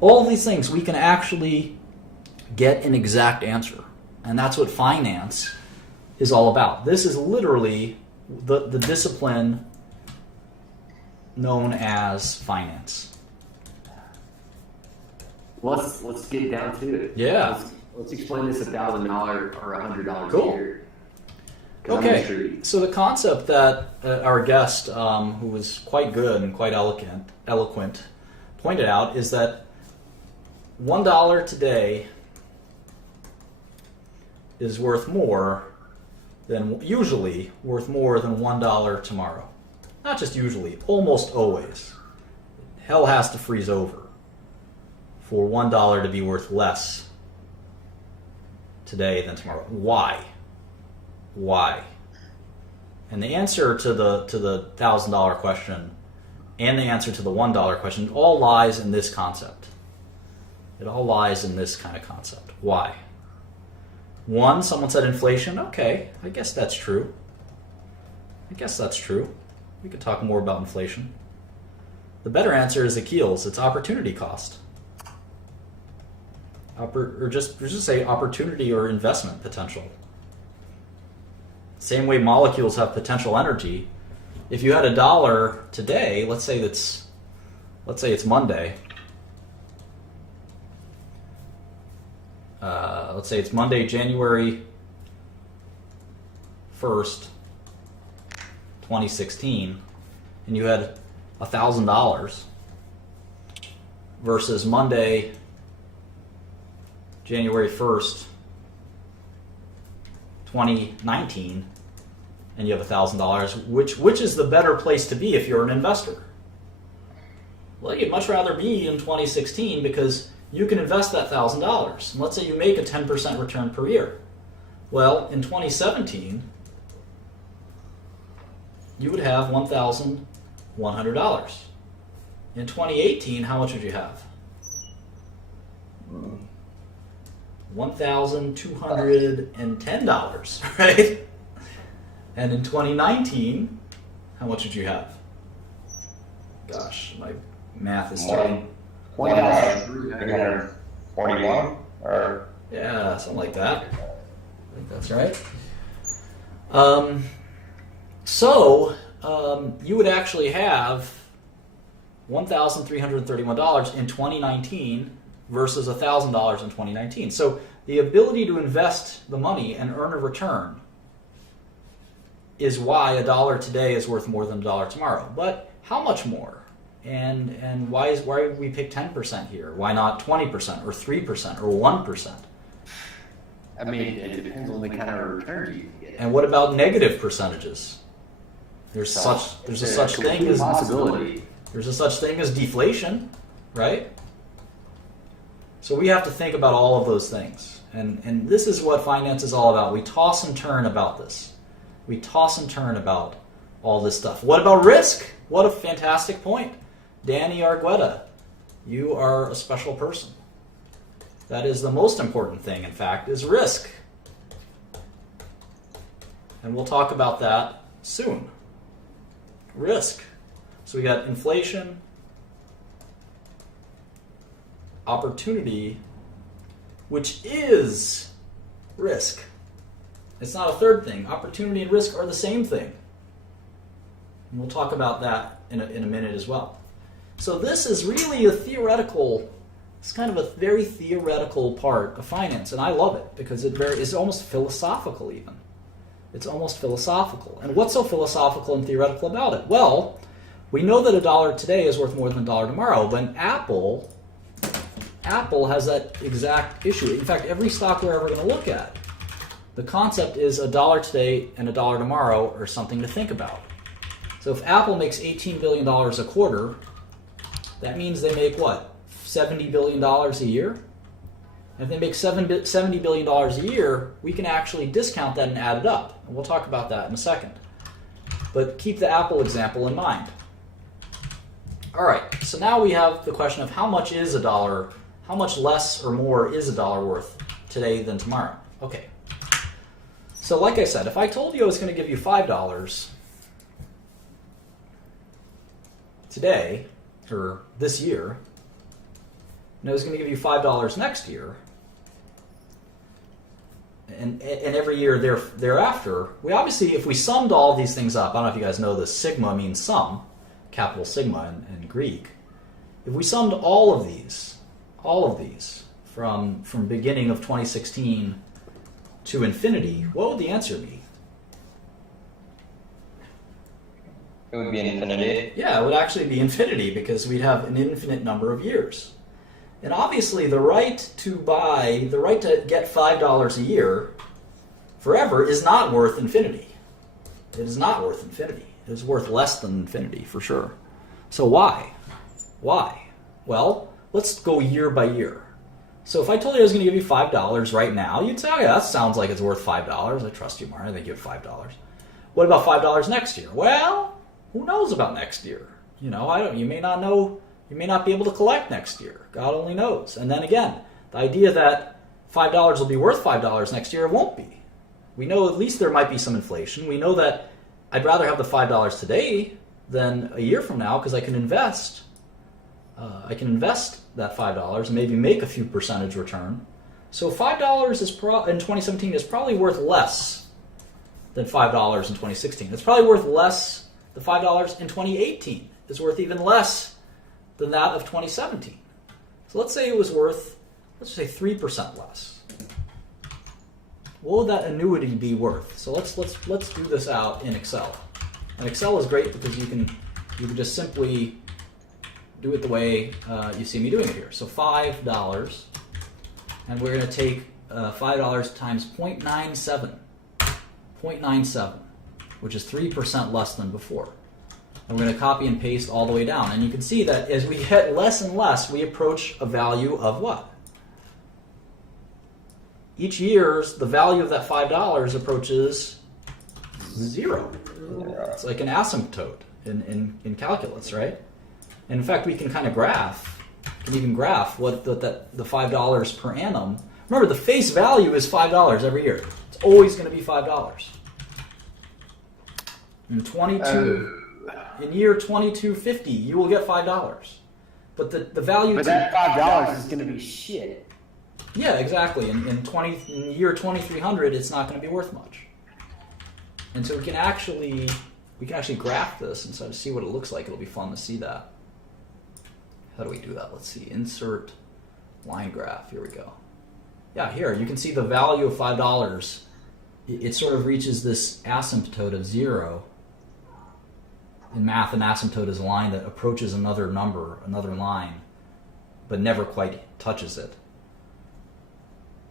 All these things, we can actually get an exact answer. And that's what finance is all about. This is literally the discipline known as finance. Let's get down to it. Yeah. Let's explain this $1,000 or $100 Cool. a year. Okay, so the concept that our guest, who was quite good and quite eloquent, pointed out is that $1 today is usually worth more than $1 tomorrow. Not just usually, almost always. Hell has to freeze over for $1 to be worth less today than tomorrow. Why? And the answer to the $1,000 question and the answer to the $1 question all lies in this concept. It all lies in this kind of concept. Why? One, someone said inflation. Okay, I guess that's true. We could talk more about inflation. The better answer is Akil's. It's opportunity cost. Or just say opportunity or investment potential. Same way molecules have potential energy. If you had $1 today, let's say it's Monday. Let's say it's Monday, January 1st, 2016, and you had $1,000 versus Monday, January 1st, 2019, and you have $1,000, which is the better place to be if you're an investor? Well, you'd much rather be in 2016 because you can invest that $1,000. And let's say you make a 10% return per year. Well, in 2017, you would have $1,100. In 2018, how much would you have? $1,210, right? And in 2019, how much would you have? Gosh, my math is terrible. 1,341 or yeah, something like that. I think that's right. You would actually have $1,331 in 2019 versus $1,000 in 2019. So the ability to invest the money and earn a return is why $1 today is worth more than $1 tomorrow. But how much more? And why would we pick 10% here? Why not 20% or 3% or 1%? I mean, it depends on the kind of return you can get. And what about negative percentages? There's a such thing as deflation, right? So we have to think about all of those things. And this is what finance is all about. We toss and turn about this. We toss and turn about all this stuff. What about risk? What a fantastic point. Danny Argueta, you are a special person. That is the most important thing, in fact, is risk. And we'll talk about that soon. Risk. So we got inflation, opportunity, which is risk. It's not a third thing. Opportunity and risk are the same thing. And we'll talk about that in a minute as well. So this is really it's kind of a very theoretical part of finance, and I love it because it's almost philosophical even. It's almost philosophical. And what's so philosophical and theoretical about it? Well, we know that $1 today is worth more than $1 tomorrow, but Apple has that exact issue. In fact, every stock we're ever going to look at, the concept is $1 today and $1 tomorrow are something to think about. So if Apple makes $18 billion a quarter, that means they make what? $70 billion a year? And if they make $70 billion a year, we can actually discount that and add it up. And we'll talk about that in a second. But keep the Apple example in mind. All right, so now we have the question of how much is $1, how much less or more is $1 worth today than tomorrow? Okay. So like I said, if I told you I was going to give you $5 today, or this year, and it was going to give you $5 next year, and every year thereafter, we obviously, if we summed all these things up, I don't know if you guys know this, sigma means sum, capital sigma in Greek. If we summed all of these from beginning of 2016 to infinity, what would the answer be? It would be infinity. Yeah, it would actually be infinity because we'd have an infinite number of years. And obviously the right to get $5 a year forever is not worth infinity. It is not worth infinity. It is worth less than infinity for sure. So why? Why? Well, let's go year by year. So if I told you I was going to give you $5 right now, you'd say, oh yeah, that sounds like it's worth $5. I trust you, Martin. I think you have $5. What about $5 next year? Well, who knows about next year? You know, you may not know. You may not be able to collect next year. God only knows. And then again, the idea that $5 will be worth $5 next year, it won't be. We know at least there might be some inflation. We know that I'd rather have the $5 today than a year from now because I can invest. I can invest that $5 and maybe make a few percentage return. So $5 in 2017 is probably worth less than $5 in 2016. It's probably worth less. The $5 in 2018 is worth even less than that of 2017. So let's say it was worth, let's say 3% less. What would that annuity be worth? So let's do this out in Excel. And Excel is great because you can just simply do it the way you see me doing it here. So $5, and we're going to take $5 times 0.97, which is 3% less than before. And we're going to copy and paste all the way down. And you can see that as we get less and less, we approach a value of what? Each year, the value of that $5 approaches 0. It's like an asymptote in calculus, right? And in fact, we can kind of graph. We can even graph what the $5 per annum. Remember, the face value is $5 every year. It's always going to be $5. In year 2250, you will get $5. But the value. But that $5 is going to be shit. Yeah, exactly. In year 2300, it's not going to be worth much. And so we can actually graph this and sort of see what it looks like. It'll be fun to see that. How do we do that? Let's see. Insert line graph. Here we go. Yeah, here you can see the value of $5. It sort of reaches this asymptote of 0. In math, an asymptote is a line that approaches another number, another line, but never quite touches it.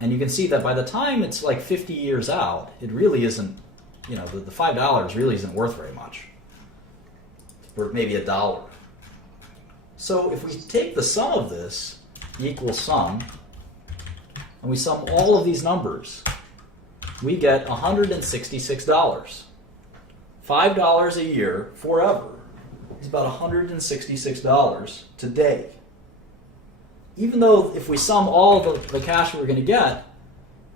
And you can see that by the time it's like 50 years out, it really isn't, the $5 really isn't worth very much. It's worth maybe $1. So if we take the sum of this, equals sum, and we sum all of these numbers, we get $166. $5 a year forever is about $166 today. Even though if we sum all the cash we were going to get,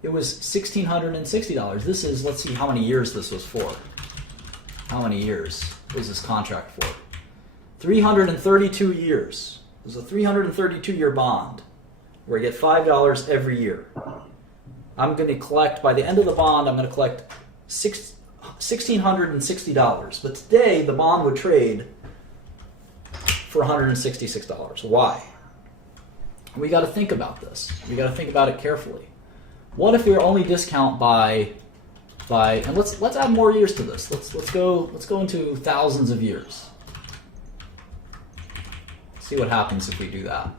it was $1,660. This is, let's see how many years this was for. How many years was this contract for? 332 years. It was a 332-year bond where I get $5 every year. I'm going to collect, by the end of the bond, I'm going to collect $1,660. But today, the bond would trade for $166. Why? We got to think about this. We got to think about it carefully. What if we only discount by and let's add more years to this. Let's go into thousands of years. See what happens if we do that.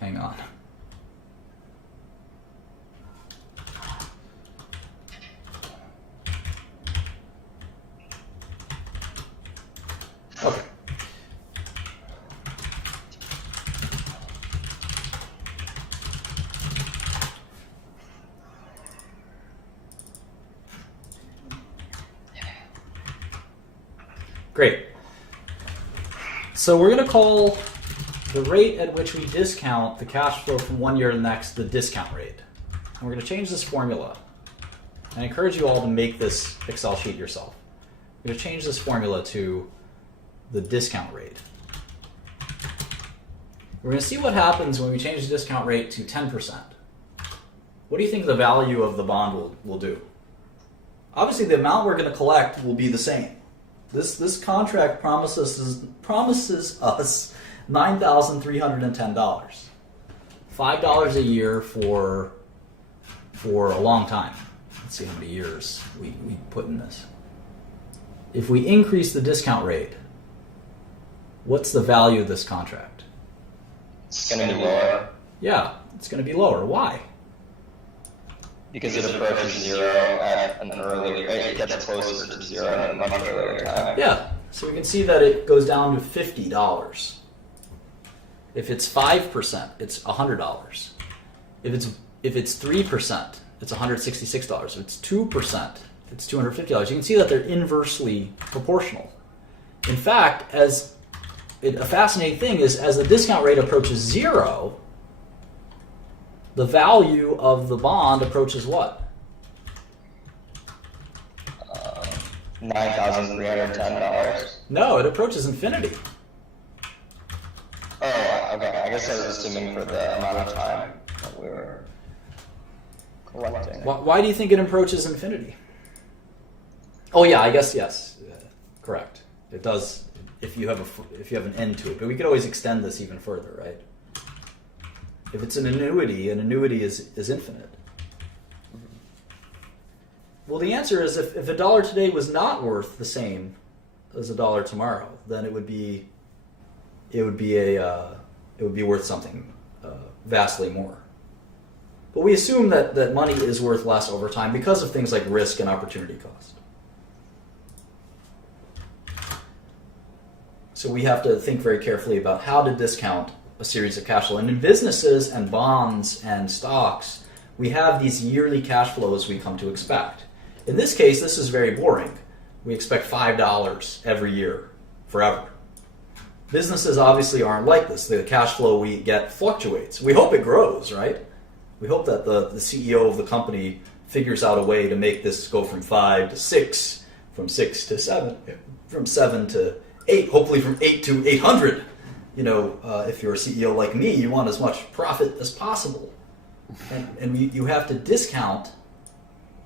Hang on. Okay. Great. So we're going to call the rate at which we discount the cash flow from one year to the next the discount rate. And we're going to change this formula. I encourage you all to make this Excel sheet yourself. We're going to change this formula to the discount rate. We're going to see what happens when we change the discount rate to 10%. What do you think the value of the bond will do? Obviously, the amount we're going to collect will be the same. This contract promises us $9,310. $5 a year for a long time. Let's see how many years we put in this. If we increase the discount rate, what's the value of this contract? It's going to be lower Yeah, it's going to be lower. Why? because it approaches zero at an early. It gets closer to zero at a much earlier time. Yeah, so we can see that it goes down to $50. If it's 5%, it's $100. If it's 3%, it's $166. If it's 2%, it's $250. You can see that they're inversely proportional. In fact, a fascinating thing is as the discount rate approaches zero, the value of the bond approaches what? $9,310. No, it approaches infinity. Oh, okay. I guess I was assuming for the amount of time that we were collecting. Why do you think it approaches infinity? Oh yeah, I guess yes, correct. It does if you have an end to it. But we could always extend this even further, right? If it's an annuity is infinite. Well, the answer is if a dollar today was not worth the same as a dollar tomorrow, then it would be worth something vastly more. But we assume that money is worth less over time because of things like risk and opportunity cost. So we have to think very carefully about how to discount a series of cash flow. And in businesses and bonds and stocks, we have these yearly cash flows we come to expect. In this case, this is very boring. We expect $5 every year, forever. Businesses obviously aren't like this. The cash flow we get fluctuates. We hope it grows, right? We hope that the CEO of the company figures out a way to make this go from 5 to 6, from 6 to 7, from 7 to 8, hopefully from 8 to 800. You know, if you're a CEO like me, you want as much profit as possible. And you have to discount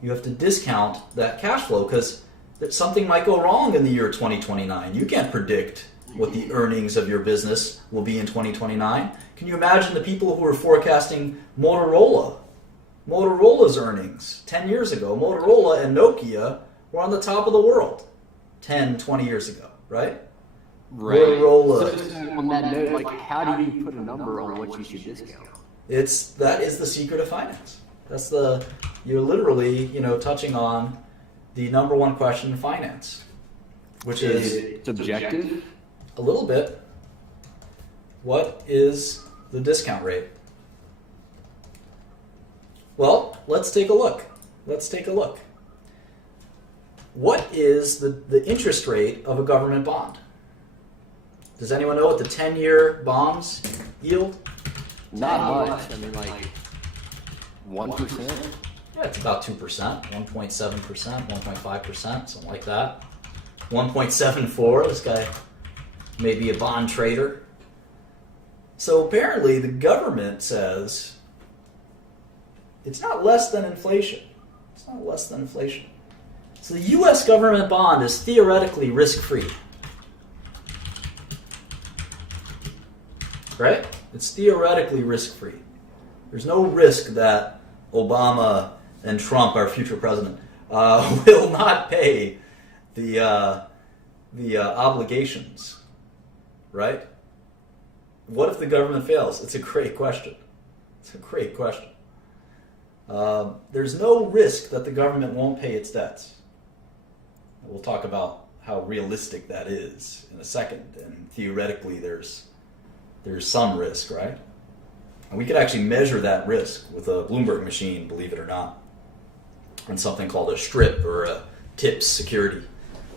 that cash flow because something might go wrong in the year 2029. You can't predict what the earnings of your business will be in 2029. Can you imagine the people who were forecasting Motorola's earnings 10 years ago? Motorola and Nokia were on the top of the world 10, 20 years ago, right? Right. Motorola. So on that note, like, how do you put a number on what you should discount? That is the secret of finance. You're literally, touching on the number one question in finance, which is subjective. A little bit. What is the discount rate? Well, let's take a look. What is the interest rate of a government bond? Does anyone know what the 10-year bonds yield? Not much. I mean, like 1%. Yeah, it's about 2%, 1.7%, 1.5%, something like that. 1.74. This guy may be a bond trader. So apparently, the government says it's not less than inflation. So the U.S. government bond is theoretically risk-free. Right? It's theoretically risk-free. There's no risk that Obama and Trump, our future president, will not pay the obligations. Right? What if the government fails? It's a great question. There's no risk that the government won't pay its debts. We'll talk about how realistic that is in a second. And theoretically, there's some risk, right? And we could actually measure that risk with a Bloomberg machine, believe it or not, and something called a strip or a TIPS security.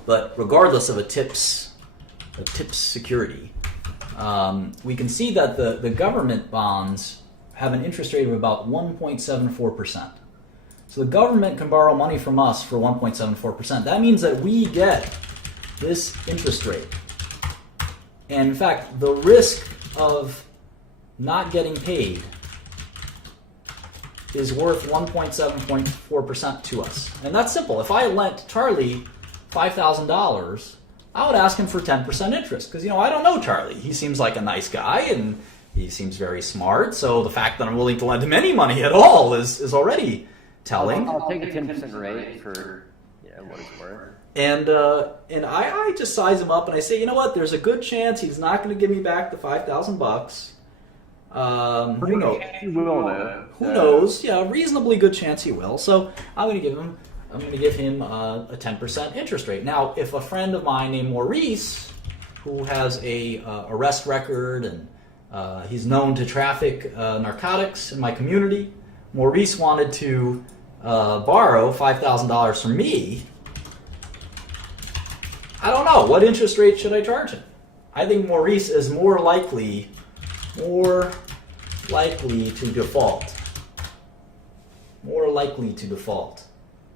But regardless of a TIPS security, we can see that the government bonds have an interest rate of about 1.74%. So the government can borrow money from us for 1.74%. That means that we get this interest rate. And in fact, the risk of not getting paid is worth 1.7.4% to us. And that's simple. If I lent Charlie $5,000, I would ask him for 10% interest. Because, I don't know Charlie. He seems like a nice guy, and he seems very smart. So the fact that I'm willing to lend him any money at all is already telling. I'll take a 10% rate for what it's worth. And I just size him up and I say, you know what? There's a good chance he's not going to give me back the $5,000. Who knows? He will know. Who knows? Yeah, a reasonably good chance he will. So I'm going to give him a 10% interest rate. Now, if a friend of mine named Maurice, who has a arrest record and he's known to traffic narcotics in my community, Maurice wanted to borrow $5,000 from me. I don't know. What interest rate should I charge him? I think Maurice is more likely to default. More likely to default.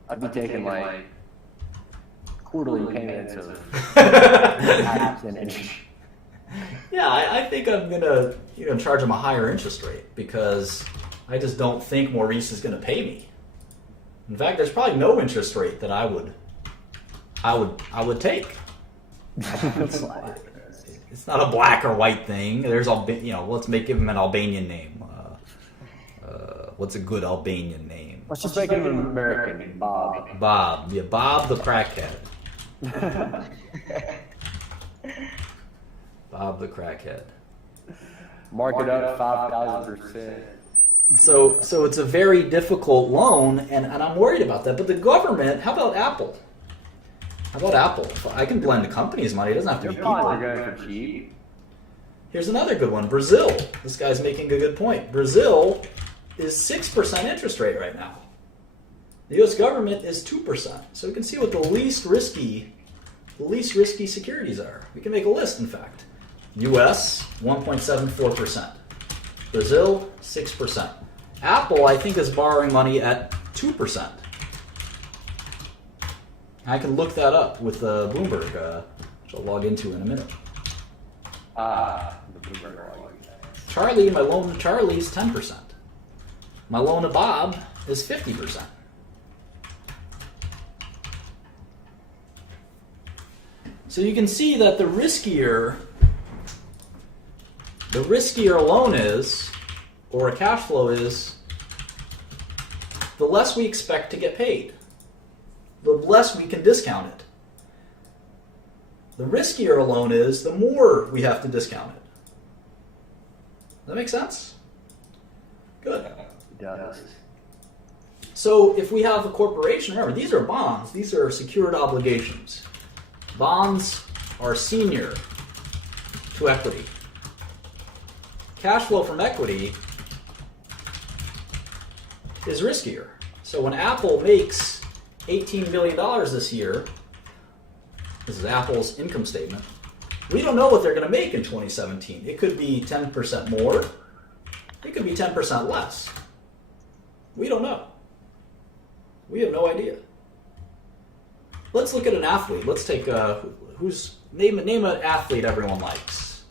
I'd be taking like quarterly payments of half an inch. Yeah, I think I'm gonna charge him a higher interest rate because I just don't think Maurice is gonna pay me. In fact, there's probably no interest rate that I would take. It's not a black or white thing. There's let's give him an Albanian name. What's a good Albanian name? Let's just make him an American, Bob. Bob. Yeah, Bob the crackhead. Bob the crackhead. Mark it up 5,000%. So it's a very difficult loan, and I'm worried about that. But the government, how about Apple? I can blend the company's money. It doesn't have to be They're people. going for cheap. Here's another good one. Brazil. This guy's making a good point. Brazil is 6% interest rate right now. The U.S. government is 2%. So we can see what the least risky securities are. We can make a list, in fact. U.S. 1.74%. Brazil 6%. Apple, I think, is borrowing money at 2%. I can look that up with Bloomberg, which I'll log into in a minute. The Bloomberg log. My loan to Charlie is 10%. My loan to Bob is 50%. So you can see that the riskier a loan is, or a cash flow is, the less we expect to get paid. The less we can discount it. The riskier a loan is, the more we have to discount it. Does that make sense? Good. It does. So if we have a corporation, remember, these are bonds. These are secured obligations. Bonds are senior to equity. Cash flow from equity is riskier. So when Apple makes $18 million this year, this is Apple's income statement, we don't know what they're going to make in 2017. It could be 10% more. It could be 10% less. We don't know. We have no idea. Let's look at an athlete. Let's take name an athlete everyone likes.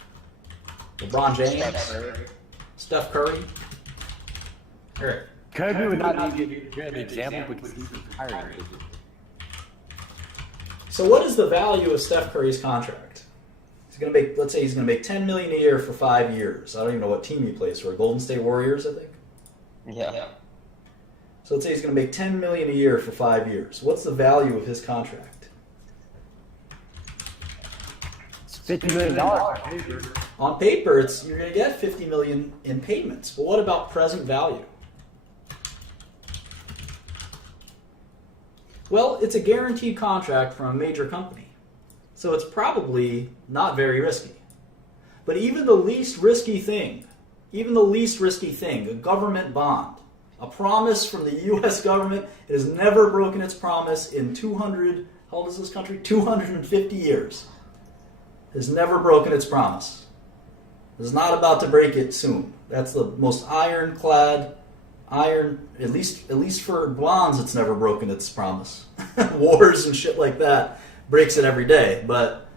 LeBron James, Steph Curry. Eric. Kobe would not be a good example because he's retiring. So what is the value of Steph Curry's contract? Let's say he's going to make $10 million a year for 5 years. I don't even know what team he plays for. Golden State Warriors, I think. Yeah. So let's say he's going to make $10 million a year for 5 years. What's the value of his contract? It's $50 million on paper. On paper, you're going to get $50 million in payments. But what about present value? Well, it's a guaranteed contract from a major company. So it's probably not very risky. But even the least risky thing, a government bond, a promise from the U.S. government, it has never broken its promise in 200, how old is this country? 250 years. It has never broken its promise. It's not about to break it soon. That's the most ironclad iron, at least for bonds, it's never broken its promise. Wars and shit like that breaks it every day. But